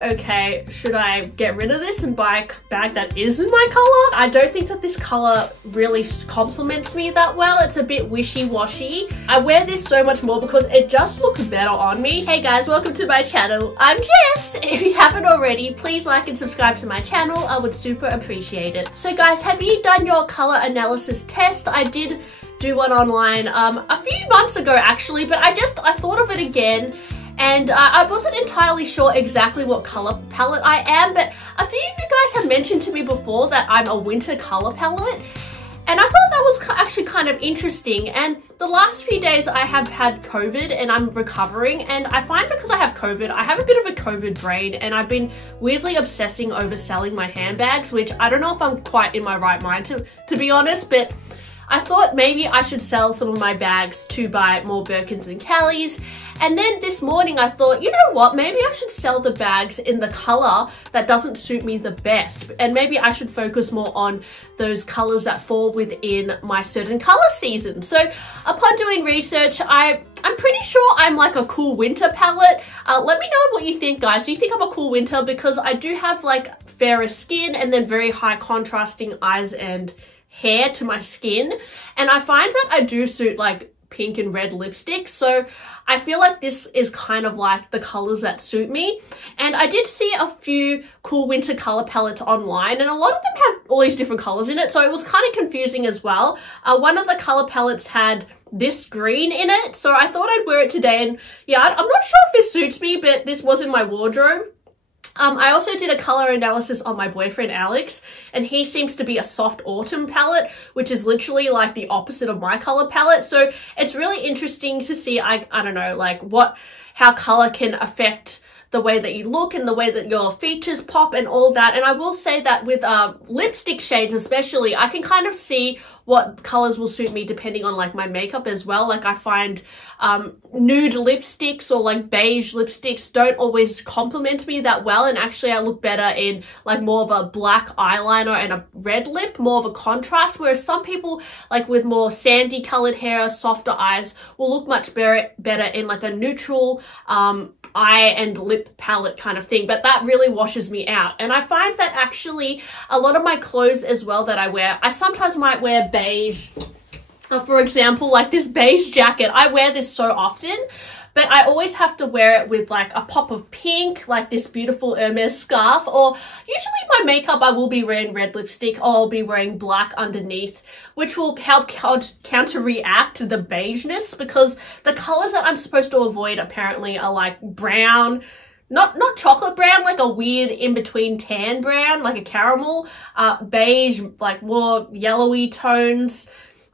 Okay, should I get rid of this and buy a bag that is in my color? I don't think that this color really complements me that well. It's a bit wishy-washy. I wear this so much more because it just looks better on me. Hey guys, welcome to my channel. I'm Jess. If you haven't already, please like and subscribe to my channel. I would super appreciate it. So guys, have you done your color analysis test? I did do one online a few months ago actually, but I thought of it again. And I wasn't entirely sure exactly what color palette I am, but a few of you guys have mentioned to me before that I'm a winter color palette. And I thought that was actually kind of interesting. And the last few days I have had COVID and I'm recovering. And I find because I have COVID, I have a bit of a COVID brain, and I've been weirdly obsessing over selling my handbags, which I don't know if I'm quite in my right mind to be honest, but I thought maybe I should sell some of my bags to buy more Birkins and Kellys. And then this morning I thought, you know what, maybe I should sell the bags in the color that doesn't suit me the best. And maybe I should focus more on those colors that fall within my certain color season. So upon doing research, I'm pretty sure I'm like a cool winter palette. Let me know what you think, guys. Do you think I'm a cool winter? Because I do have like fairer skin and then very high contrasting eyes and hair to my skin, and I find that I do suit like pink and red lipstick, so I feel like this is kind of like the colors that suit me. And I did see a few cool winter color palettes online, and a lot of them have all these different colors in it, so it was kind of confusing as well. One of the color palettes had this green in it, so I thought I'd wear it today, and yeah, I'm not sure if this suits me, but this was in my wardrobe. I also did a color analysis on my boyfriend Alex, and he seems to be a soft autumn palette, which is literally like the opposite of my color palette. So it's really interesting to see, I don't know, like how color can affect the way that you look and the way that your features pop and all that. And I will say that with lipstick shades especially, I can kind of see what colors will suit me depending on like my makeup as well. Like I find nude lipsticks or like beige lipsticks don't always complement me that well, and actually I look better in like more of a black eyeliner and a red lip, more of a contrast, whereas some people like with more sandy colored hair, softer eyes will look much better in like a neutral eye and lip palette kind of thing. But that really washes me out, and I find that actually a lot of my clothes as well that I wear, I sometimes might wear beige. For example, like this beige jacket, I wear this so often, but I always have to wear it with like a pop of pink, like this beautiful Hermes scarf, or usually my makeup I will be wearing red lipstick, or I'll be wearing black underneath, which will help counter-react the beigeness, because the colors that I'm supposed to avoid apparently are like brown, not chocolate brown, like a weird in-between tan brown, like a caramel, beige, like more yellowy tones.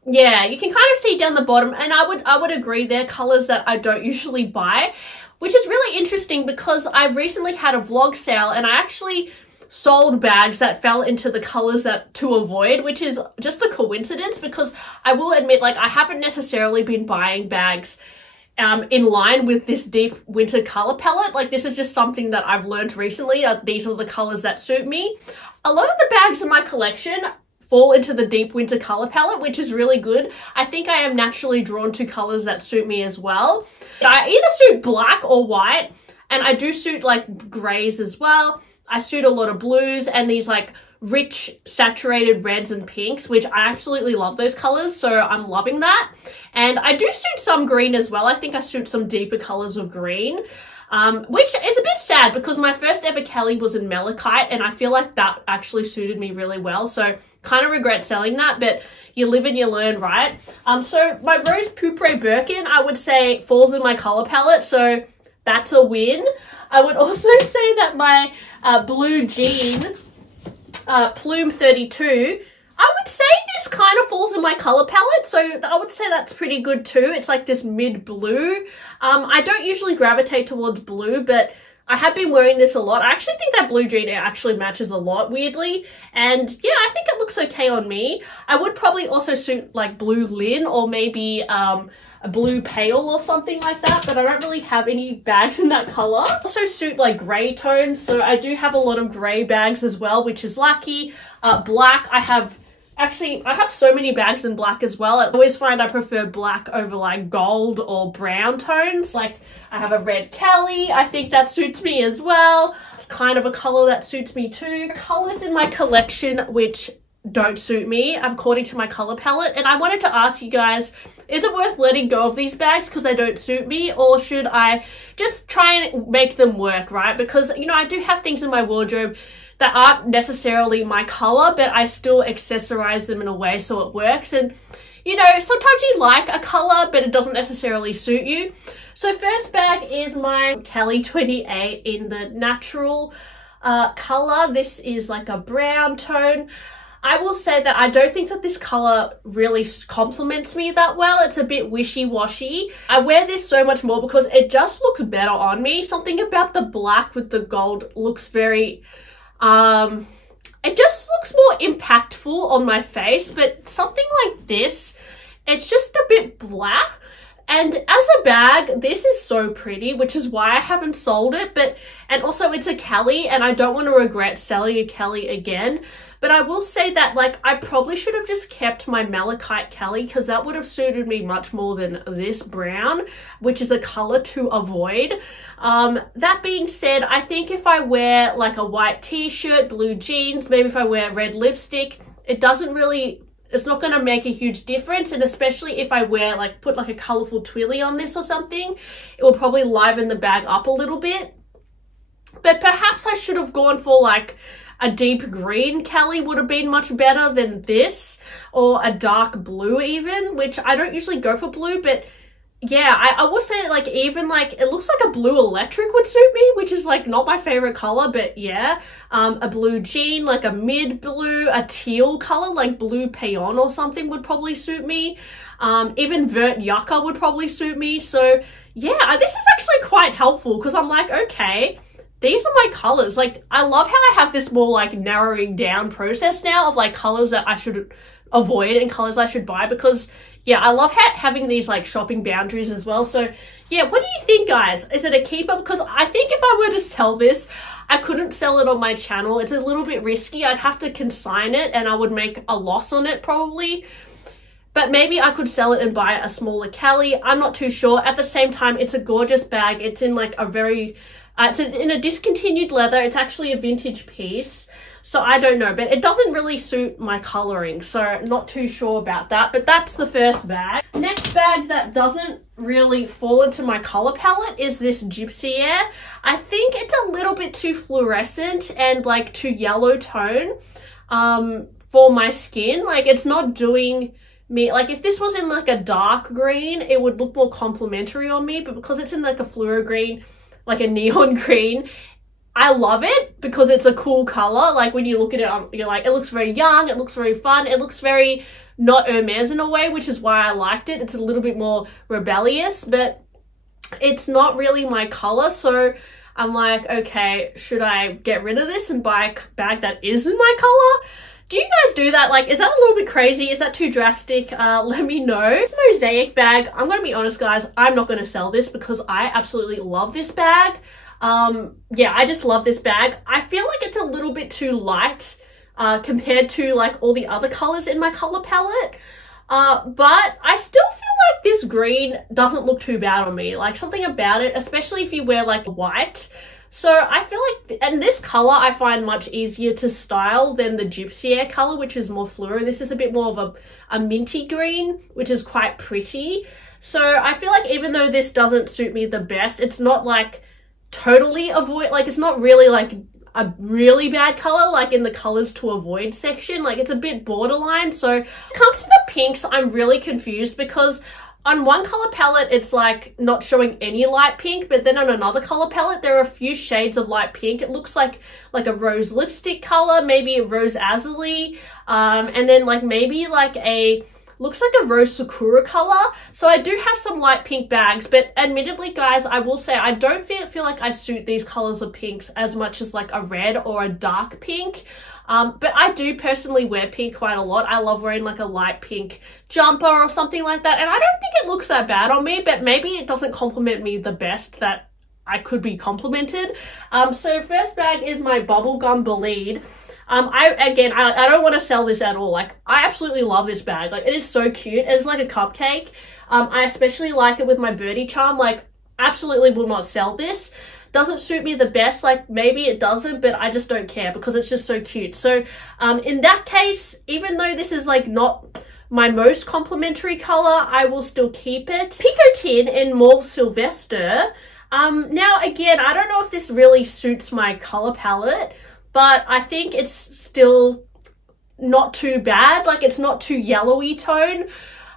Yeah, you can kind of see down the bottom, and I would agree they're colors that I don't usually buy, which is really interesting because I recently had a vlog sale and I actually sold bags that fell into the colors that to avoid, which is just a coincidence, because I will admit, like, I haven't necessarily been buying bags in line with this deep winter color palette. Like, this is just something that I've learned recently. These are the colors that suit me. A lot of the bags in my collection fall into the deep winter color palette, which is really good. I think I am naturally drawn to colors that suit me as well. I either suit black or white, and I do suit like grays as well. I suit a lot of blues and these like rich saturated reds and pinks, which I absolutely love those colors, so I'm loving that. And I do suit some green as well. I think I suit some deeper colors of green, which is a bit sad because my first ever Kelly was in Malachite, and I feel like that actually suited me really well, so kind of regret selling that, but you live and you learn, right? So my Rose Poupre Birkin, I would say, falls in my color palette, so that's a win. I would also say that my blue jean, Plume 32, I would say this kind of falls in my color palette, so I would say that's pretty good too. It's like this mid blue. I don't usually gravitate towards blue, but I have been wearing this a lot. I actually think that blue jean actually matches a lot, weirdly. And yeah, I think it looks okay on me. I would probably also suit like blue lin, or maybe a blue pale or something like that, but I don't really have any bags in that color. I also suit like gray tones, so I do have a lot of gray bags as well, which is lucky. Black, I have Actually, I have so many bags in black as well. I always find I prefer black over like gold or brown tones. Like I have a red Kelly. I think that suits me as well. It's kind of a color that suits me too. Colors in my collection which don't suit me according to my color palette. And I wanted to ask you guys, is it worth letting go of these bags because they don't suit me, or should I just try and make them work, right? Because, you know, I do have things in my wardrobe that aren't necessarily my color, but I still accessorize them in a way so it works. And, you know, sometimes you like a color, but it doesn't necessarily suit you. So first bag is my Kelly 28 in the natural color. This is like a brown tone. I will say that I don't think that this color really complements me that well. It's a bit wishy-washy. I wear this so much more because it just looks better on me. Something about the black with the gold looks very... it just looks more impactful on my face, but something like this, it's just a bit blah. And as a bag, this is so pretty, which is why I haven't sold it. And also it's a Kelly, and I don't want to regret selling a Kelly again. But I will say that, like, I probably should have just kept my Malachite Kelly because that would have suited me much more than this brown, which is a color to avoid. That being said, I think if I wear like a white t-shirt, blue jeans, maybe if I wear red lipstick, it doesn't really... it's not going to make a huge difference. And especially if I wear like put like a colorful twilly on this or something, it will probably liven the bag up a little bit. But perhaps I should have gone for like a deep green Kelly would have been much better than this, or a dark blue even, which I don't usually go for blue, but yeah, I will say like even like it looks like a blue electric would suit me, which is like not my favorite color, but yeah, a blue jean, like a mid blue, a teal color like blue payon or something would probably suit me. Even vert yucca would probably suit me. So yeah, this is actually quite helpful because I'm like, okay, these are my colors. Like I love how I have this more like narrowing down process now of like colors that I should avoid and colors I should buy, because yeah, I love having these like shopping boundaries as well. So yeah, what do you think, guys? Is it a keeper? Because I think if I were to sell this, I couldn't sell it on my channel. It's a little bit risky. I'd have to consign it and I would make a loss on it probably. But maybe I could sell it and buy a smaller Kelly. I'm not too sure. At the same time, it's a gorgeous bag. It's in like a very, in a discontinued leather. It's actually a vintage piece. So I don't know, but it doesn't really suit my coloring, so not too sure about that. But that's the first bag. Next bag that doesn't really fall into my color palette is this Gypsy Air. I think it's a little bit too fluorescent and like too yellow tone for my skin. Like it's not doing me, like if this was in like a dark green, it would look more complimentary on me, but because it's in like a fluoro green, like a neon green, I love it because it's a cool color. Like when you look at it, you're like, it looks very young, it looks very fun, it looks very not Hermes in a way, which is why I liked it. It's a little bit more rebellious, but it's not really my color. So I'm like, okay, should I get rid of this and buy a bag that is in my color? Do you guys do that? Like, is that a little bit crazy? Is that too drastic? Let me know. This Mosaic bag, I'm going to be honest, guys, I'm not going to sell this because I absolutely love this bag. Yeah, I just love this bag. I feel like it's a little bit too light compared to like all the other colors in my color palette. But I still feel like this green doesn't look too bad on me. Like something about it, especially if you wear like white. So I feel like, and this color I find much easier to style than the Gypsy Air color, which is more fluoro. This is a bit more of a minty green, which is quite pretty. So I feel like even though this doesn't suit me the best, it's not like totally avoid, like it's not really like a really bad color like in the colors to avoid section. Like it's a bit borderline. So when it comes to the pinks, I'm really confused because on one color palette it's like not showing any light pink, but then on another color palette there are a few shades of light pink. It looks like a rose lipstick color, maybe a rose azalea, and then like maybe like a looks like a rose sakura color. So I do have some light pink bags, but admittedly, guys, I will say I don't feel like I suit these colors of pinks as much as like a red or a dark pink. But I do personally wear pink quite a lot. I love wearing like a light pink jumper or something like that. And I don't think it looks that bad on me, but maybe it doesn't compliment me the best that I could be complimented. So first bag is my Bubblegum Bolide. I don't want to sell this at all. Like, I absolutely love this bag. Like, it is so cute. It's like a cupcake. I especially like it with my birdie charm. Like, absolutely will not sell this. Doesn't suit me the best. Like, maybe it doesn't, but I just don't care because it's just so cute. So in that case, even though this is like not my most complimentary color, I will still keep it. Picotin in Mauve Sylvester. Now again, I don't know if this really suits my color palette, but I think it's still not too bad. Like, it's not too yellowy tone.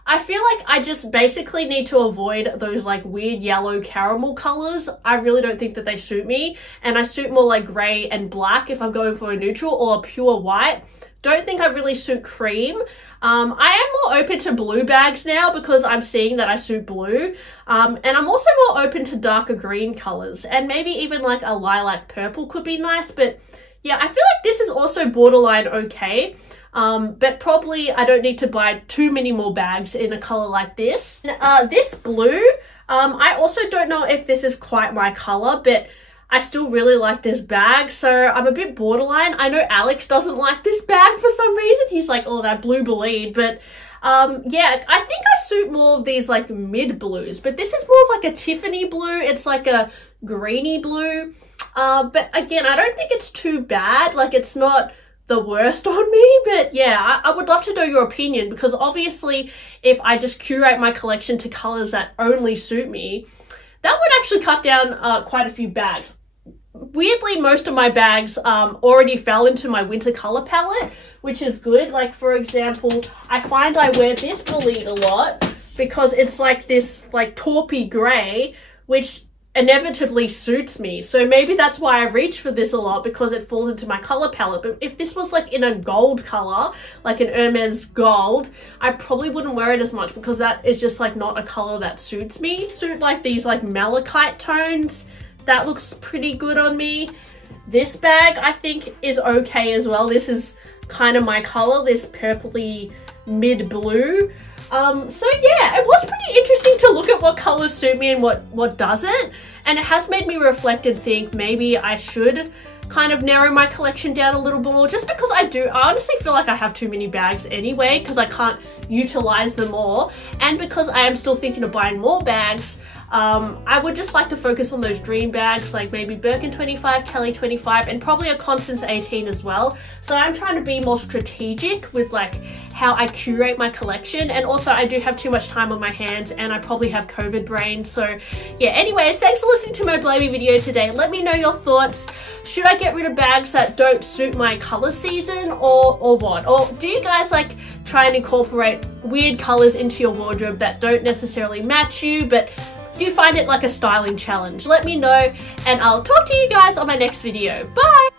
I feel like I just basically need to avoid those like weird yellow caramel colors. I really don't think that they suit me, and I suit more like gray and black if I'm going for a neutral, or a pure white. Don't think I really suit cream. I am more open to blue bags now because I'm seeing that I suit blue. And I'm also more open to darker green colors, and maybe even like a lilac purple could be nice. But yeah, I feel like this is also borderline okay. But probably I don't need to buy too many more bags in a color like this. This blue, I also don't know if this is quite my color, but I still really like this bag, so I'm a bit borderline. I know Alex doesn't like this bag for some reason. He's like, oh, that blue bleed. But yeah, I think I suit more of these like mid blues, but this is more of like a Tiffany blue. It's like a greeny blue. But again, I don't think it's too bad. Like, it's not the worst on me, but yeah, I would love to know your opinion, because obviously if I just curate my collection to colors that only suit me, that would actually cut down quite a few bags. Weirdly, most of my bags already fell into my winter color palette, which is good. Like, for example, I find I wear this bleed a lot because it's like this like taupey gray, which inevitably suits me. So maybe that's why I reach for this a lot, because it falls into my color palette. But if this was like in a gold color, like an Hermes gold, I probably wouldn't wear it as much, because that is just like not a color that suits me. Suit like these like malachite tones. That looks pretty good on me. This bag I think is okay as well. This is kind of my color, this purpley mid blue. So yeah, it was pretty interesting to look at what colors suit me and what doesn't, and it has made me reflect and think maybe I should kind of narrow my collection down a little more, just because I honestly feel like I have too many bags anyway, because I can't utilize them all, and because I am still thinking of buying more bags. I would just like to focus on those dream bags, like maybe Birkin 25, Kelly 25, and probably a Constance 18 as well. So I'm trying to be more strategic with like how I curate my collection, and also I do have too much time on my hands, and I probably have COVID brain. So yeah, anyways, thanks for listening to my Blabby video today. Let me know your thoughts. Should I get rid of bags that don't suit my color season, or what? Or do you guys like try and incorporate weird colors into your wardrobe that don't necessarily match you, but do you find it like a styling challenge? Let me know, and I'll talk to you guys on my next video. Bye!